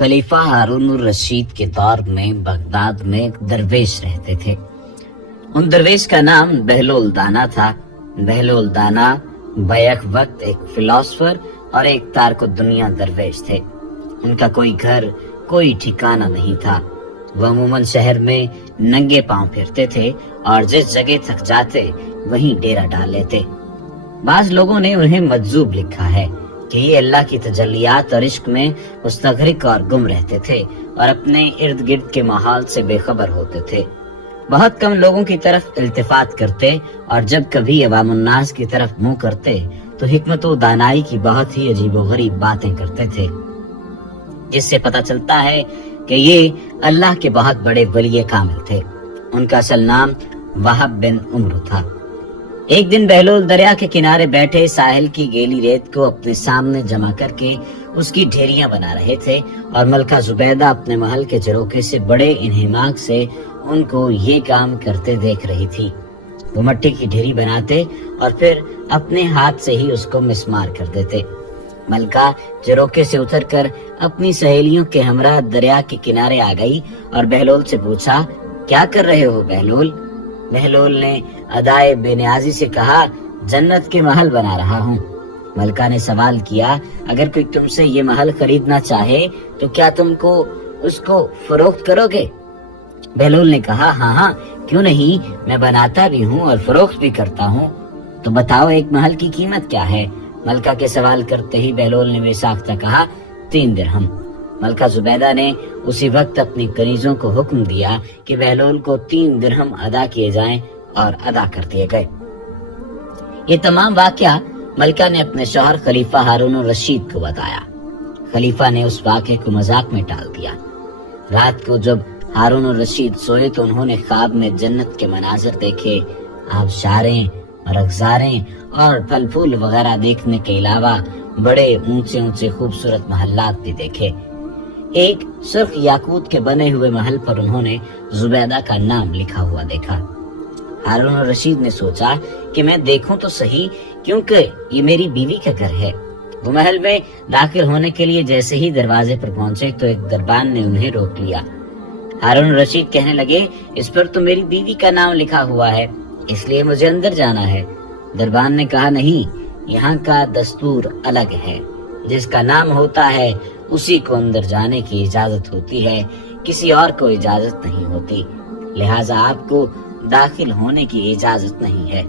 खलीफा हारून रशीद के दौर में बगदाद में एक दरवेश रहते थे। उन दरवेश का नाम बहलोल दाना था। बहलोल दाना बैक वक्त एक फिलोसफर और एक तारको दुनिया दरवेश थे। उनका कोई घर, कोई ठिकाना नहीं था। वह अमूमन शहर में नंगे पांव फिरते थे और जिस जगह थक जाते वहीं डेरा डाल लेते। बाज लोगों ने उन्हें मजजूब लिखा है कि ये अल्लाह की तजल्लियात और इश्क में मुस्तगरिक और गुम रहते थे और अपने इर्द गिर्द के माहौल से बेखबर होते थे। बहुत कम लोगों की तरफ इल्तिफात करते और जब कभी अवामुन्नास की तरफ मुंह करते तो हिकमत व दानाई की बहुत ही अजीबोगरीब बातें करते थे, जिससे पता चलता है कि ये अल्लाह के बहुत बड़े वली कामिल थे। उनका असल नाम वहाब बिन उम्र था। एक दिन बहलोल दरिया के किनारे बैठे साहिल की गीली रेत को अपने सामने जमा करके उसकी ढेरियां बना रहे थे और मलका जुबैदा अपने महल के झरोखे से बड़े इन्हिमाक से उनको ये काम करते देख रही थी। वो मट्टी की ढेरी बनाते और फिर अपने हाथ से ही उसको मिस्मार कर देते। मलका झरोखे से उतरकर अपनी सहेलियों के हमरा दरिया के किनारे आ गई और बहलोल से पूछा, क्या कर रहे हो बहलोल? बहलोल ने अदाए बेनियाजी से कहा, जन्नत के महल बना रहा हूँ। मलका ने सवाल किया, अगर कोई तुमसे ये महल खरीदना चाहे तो क्या तुमको उसको फरोख्त करोगे? बहलोल ने कहा, हाँ, क्यों नहीं, मैं बनाता भी हूँ और फरोख्त भी करता हूँ। तो बताओ एक महल की कीमत क्या है? मलका के सवाल करते ही बहलोल ने बेसाख्ता कहा, 3 दिरहम। मलका जुबैदा ने उसी वक्त अपनी कनीजों को हुक्म दिया कि बहलोल को 3 दिरहम अदा किए जाएं और अदा कर दिए गए। ये तमाम वाकया मलका ने अपने शौहर खलीफा हारून रशीद को बताया। खलीफा ने उस वाक़े को मजाक में टाल दिया। रात को जब हारून रशीद सोए तो उन्होंने ख्वाब में जन्नत के मनाजिर देखे। आबशारें, मरगजारें और फल फूल वगैरह देखने के अलावा बड़े ऊंचे ऊंचे खूबसूरत महल्लात भी देखे। एक सुर्ख याकूत के बने हुए महल पर उन्होंने जुबैदा का नाम लिखा हुआ देखा। हारून रशीद ने सोचा कि मैं देखूं तो सही, क्योंकि ये मेरी बीवी का घर है। वो महल में दाखिल होने के लिए जैसे ही दरवाजे पर पहुंचे तो एक दरबान ने उन्हें रोक लिया। हारून रशीद कहने लगे, इस पर तो मेरी बीवी का नाम लिखा हुआ है, इसलिए मुझे अंदर जाना है। दरबान ने कहा, नहीं, यहाँ का दस्तूर अलग है। जिसका नाम होता है उसी को अंदर जाने की इजाजत होती है, किसी और को इजाजत नहीं होती, लिहाजा आपको दाखिल होने की इजाजत नहीं है।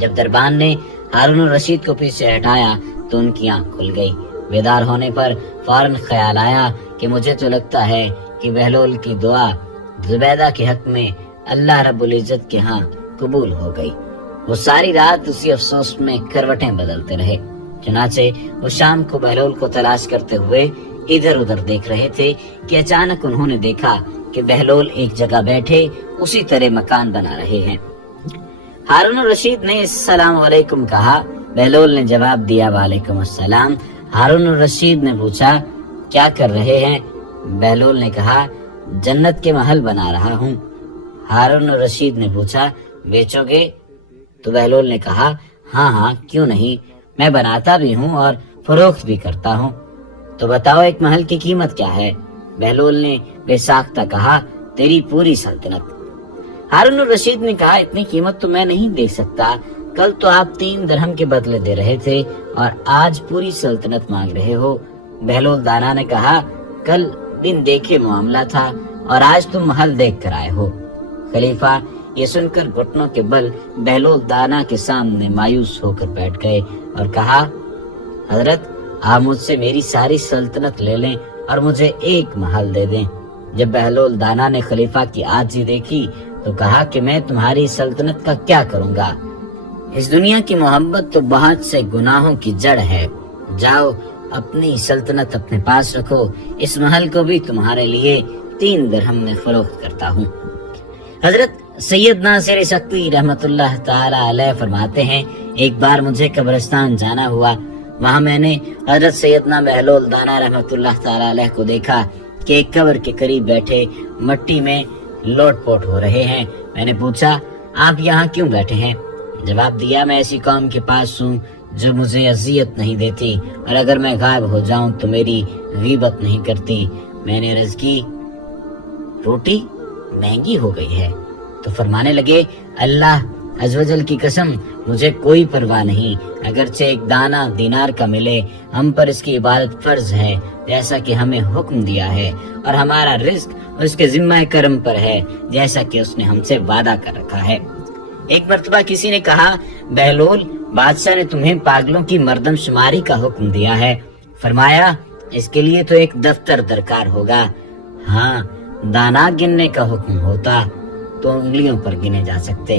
जब दरबान ने हारून रशीद को पीछे हटाया तो उनकी आंख खुल गई। बेदार होने पर फौरन ख्याल आया कि मुझे तो लगता है कि बहलोल की दुआ जुबैदा के हक में अल्लाह रब्बुल इज्जत के यहाँ कबूल हो गई। वो सारी रात उसी अफसोस में करवटें बदलते रहे। चुनाचे वो शाम को बहलोल को तलाश करते हुए इधर उधर देख रहे थे कि अचानक उन्होंने देखा कि बहलोल एक जगह बैठे उसी तरह मकान बना रहे हैं। हारून रशीद ने अस्सलाम वालेकुम कहा। बहलोल ने जवाब दिया, वालेकुम अस्सलाम। हारून रशीद ने पूछा, क्या कर रहे हैं? बहलोल ने कहा, जन्नत के महल बना रहा हूँ। हारून रशीद ने पूछा, बेचोगे? तो बहलोल ने कहा, हाँ, क्यों नहीं, मैं बनाता भी हूँ और फरोख्त भी करता हूँ। तो बताओ एक महल की कीमत क्या है? बहलोल ने बेसाख्ता कहा, तेरी पूरी सल्तनत। हारून रशीद ने कहा, इतनी कीमत तो मैं नहीं दे सकता। कल तो आप 3 दिरहम के बदले दे रहे थे और आज पूरी सल्तनत मांग रहे हो। बहलोल दाना ने कहा, कल दिन देखे मामला था और आज तुम महल देख कर आए हो। खलीफा ये सुनकर घुटनों के बल बहलोल दाना के सामने मायूस होकर बैठ गए और कहा, हजरत, आप मुझसे मेरी सारी सल्तनत ले लें और मुझे एक महल दे दें। जब बहलोल दाना ने खलीफा की आजी देखी तो कहा कि मैं तुम्हारी सल्तनत का क्या करूंगा? इस दुनिया की मोहब्बत तो बहुत से गुनाहों की जड़ है। जाओ, अपनी सल्तनत अपने पास रखो। इस महल को भी तुम्हारे लिए 3 दिरहम में फरोख्त करता हूँ। हजरत सैयद नासिर शक्ति रहमतुल्लाह ताला अलैह फरमाते हैं, एक बार मुझे कब्रिस्तान जाना हुआ। वहाँ मैंने हजरत सैयदना बहलोल दाना रहमतुल्लाह ताला अलैह को देखा कि एक कब्र के करीब बैठे मट्टी में लोटपोट हो रहे हैं। मैंने पूछा, आप यहाँ क्यों बैठे हैं? जवाब दिया, मैं ऐसी कौम के पास हूँ जो मुझे अजियत नहीं देती और अगर मैं गायब हो जाऊं तो मेरी गीबत नहीं करती। मैंने अर्ज की, रोटी महंगी हो गई है। तो फरमाने लगे, अल्लाह अज़्वजल की कसम, मुझे कोई परवाह नहीं, अगरचे एक दाना दीनार का मिले, हम पर इसकी इबादत फर्ज है जैसा कि हमें हुक्म दिया है, और हमारा रिज्क उसके जिम्मा करम पर है जैसा कि उसने हमसे वादा कर रखा है। एक मर्तबा किसी ने कहा, बहलोल, बादशाह ने तुम्हें पागलों की मर्दमशुमारी का हुक्म दिया है। फरमाया, इसके लिए तो एक दफ्तर दरकार होगा। हाँ, दाना गिनने का हुक्म होता तो उंगलियों पर गिने जा सकते।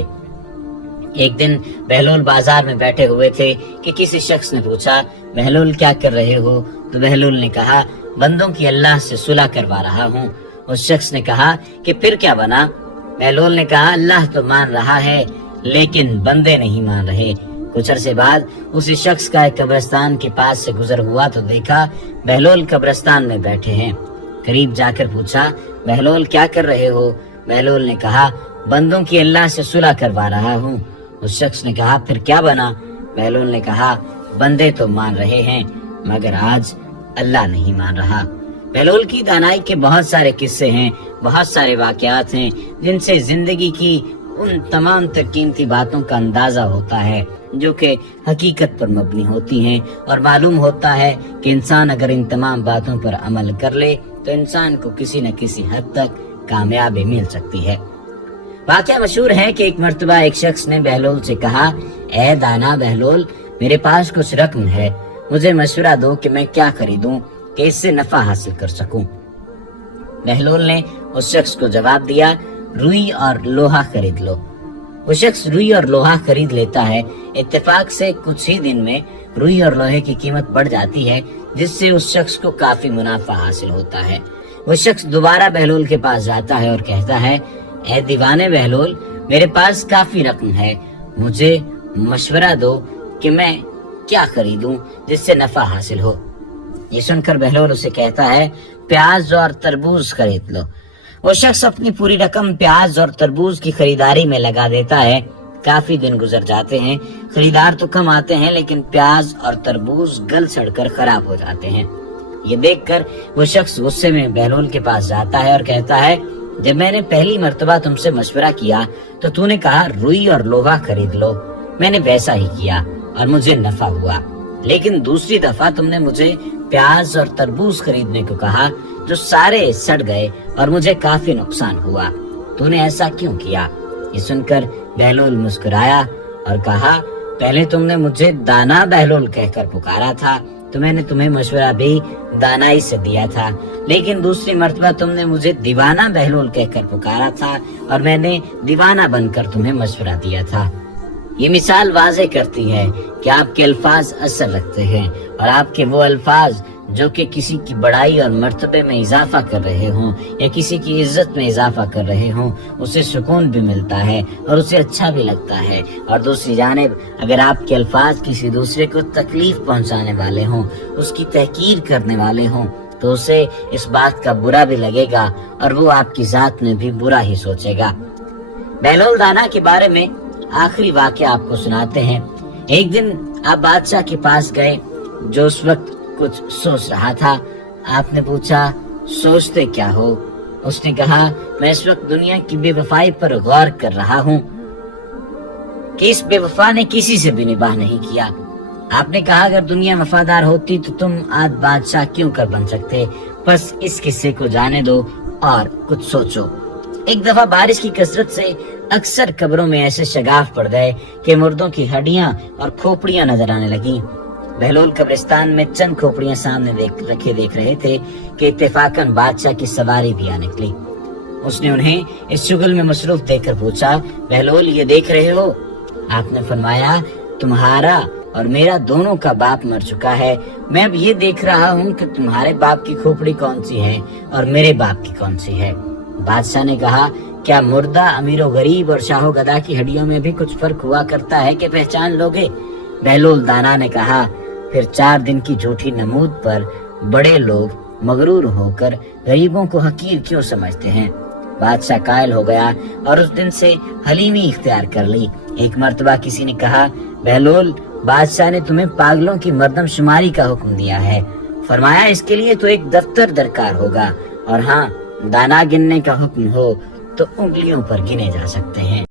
एक दिन बहलोल बाजार में बैठे हुए थे कि किसी शख्स ने पूछा, बहलोल क्या कर रहे हो? तो बहलोल ने कहा, बंदों की अल्लाह से सुलह करवा रहा हूँ। उस शख्स ने कहा कि फिर क्या बना? बहलोल ने कहा, अल्लाह तो मान रहा है लेकिन बंदे नहीं मान रहे। कुछ अरसे बाद उसी शख्स का एक कब्रिस्तान के पास से गुजर हुआ तो देखा बहलोल कब्रिस्तान में बैठे हैं। करीब जाकर पूछा, बहलोल क्या कर रहे हो? बहलोल ने कहा, बंदों की अल्लाह से सुलह करवा रहा हूँ। उस शख्स ने कहा, फिर क्या बना? बहलोल ने कहा, बंदे तो मान रहे हैं मगर आज अल्लाह नहीं मान रहा। बहलोल की दानाई के बहुत सारे किस्से हैं, बहुत सारे वाकयात हैं जिनसे जिंदगी की उन तमाम तर कीमती बातों का अंदाजा होता है जो कि हकीकत पर मबनी होती हैं, और मालूम होता है कि इंसान अगर इन तमाम बातों पर अमल कर ले तो इंसान को किसी न किसी हद तक कामयाबी मिल सकती है। वाकया मशहूर है कि एक मर्तबा एक शख्स ने बहलोल से कहा, ए दाना बहलोल, मेरे पास कुछ रकम है, मुझे मशवरा दो कि मैं क्या खरीदूं कि इससे नफा हासिल कर सकूं। बहलोल ने उस शख्स को जवाब दिया, रुई और लोहा खरीद लो। वो शख्स रुई और लोहा खरीद लेता है। इत्तेफाक से कुछ ही दिन में रुई और लोहे की कीमत बढ़ जाती है जिससे उस शख्स को काफी मुनाफा हासिल होता है। वो शख्स दोबारा बहलोल के पास जाता है और कहता है, ए दीवाने बहलोल, मेरे पास काफी रकम है, मुझे मशवरा दो कि मैं क्या खरीदूं जिससे नफा हासिल हो। ये सुनकर बहलोल उसे कहता है, प्याज और तरबूज खरीद लो। वो शख्स अपनी पूरी रकम प्याज और तरबूज की खरीदारी में लगा देता है। काफी दिन गुजर जाते हैं, खरीदार तो कम आते हैं लेकिन प्याज और तरबूज गल सड़कर खराब हो जाते हैं। ये देखकर वो शख्स गुस्से में बहलोल के पास जाता है और कहता है, जब मैंने पहली मर्तबा तुमसे मशवरा किया तो तूने कहा रुई और लोहा खरीद लो, मैंने वैसा ही किया और मुझे नफा हुआ, लेकिन दूसरी दफा तुमने मुझे प्याज और तरबूज खरीदने को कहा जो सारे सड़ गए और मुझे काफी नुकसान हुआ, तूने ऐसा क्यों किया? ये सुनकर बहलोल मुस्कुराया और कहा, पहले तुमने मुझे दाना बहलोल कहकर पुकारा था तो मैंने तुम्हें मशवरा भी दानाई से दिया था, लेकिन दूसरी मर्तबा तुमने मुझे दीवाना बहलोल कहकर पुकारा था और मैंने दीवाना बनकर तुम्हें मशवरा दिया था। ये मिसाल वाज़े करती है कि आपके अल्फाज असर रखते हैं और आपके वो अल्फाज जो कि किसी की बड़ाई और मर्तबे में इजाफा कर रहे हों या किसी की इज्जत में इजाफा कर रहे हों, उसे सुकून भी मिलता है और उसे अच्छा भी लगता है। और दूसरी जानिब अगर आपके अल्फाज किसी दूसरे को तकलीफ पहुंचाने वाले हों, उसकी तहकीर करने वाले हों, तो उसे इस बात का बुरा भी लगेगा और वो आपकी जात में भी बुरा ही सोचेगा। बहलोल दाना के बारे में आखिरी वाकया आपको सुनाते हैं। एक दिन आप बादशाह के पास गए जो उस वक्त कुछ सोच रहा था। आपने पूछा, सोचते क्या हो? उसने कहा, मैं इस वक्त दुनिया की बेवफाई पर गौर कर रहा हूँ कि इस बेवफा ने किसी से भी निबाह नहीं किया। आपने कहा, अगर दुनिया वफादार होती तो तुम आज बादशाह क्यों कर बन सकते? बस इस किस्से को जाने दो और कुछ सोचो। एक दफा बारिश की कसरत से अक्सर कब्रों में ऐसे शगाफ पड़ गए कि मुर्दों की हड्डियां और खोपड़ियां नजर आने लगी। बहलोल कब्रिस्तान में चंद खोपड़ियां सामने देख रहे थे कि इत्तेफाकन बादशाह की सवारी भी आ निकली। उसने उन्हें इस शुगल में मसरूफ देखकर पूछा, बहलोल ये देख रहे हो? आपने फरमाया, तुम्हारा और मेरा दोनों का बाप मर चुका है, मैं अब ये देख रहा हूँ कि तुम्हारे बाप की खोपड़ी कौन सी है और मेरे बाप की कौन सी है। बादशाह ने कहा, क्या मुर्दा अमीरो गरीब और शाहो गदा की हड्डियों में भी कुछ फर्क हुआ करता है कि पहचान लोगे? बहलोल दाना ने कहा, फिर 4 दिन की झूठी नमूद पर बड़े लोग मगरूर होकर गरीबों को हकीर क्यों समझते हैं? बादशाह कायल हो गया और उस दिन से हलीमी इख्तियार कर ली। एक मर्तबा किसी ने कहा, बहलोल, बादशाह ने तुम्हें पागलों की मर्दमशुमारी का हुक्म दिया है। فرمایا اس کے لیے تو ایک دفتر درکار ہوگا، اور ہاں دانا گننے کا حکم ہو تو انگلیوں پر گنے جا سکتے ہیں۔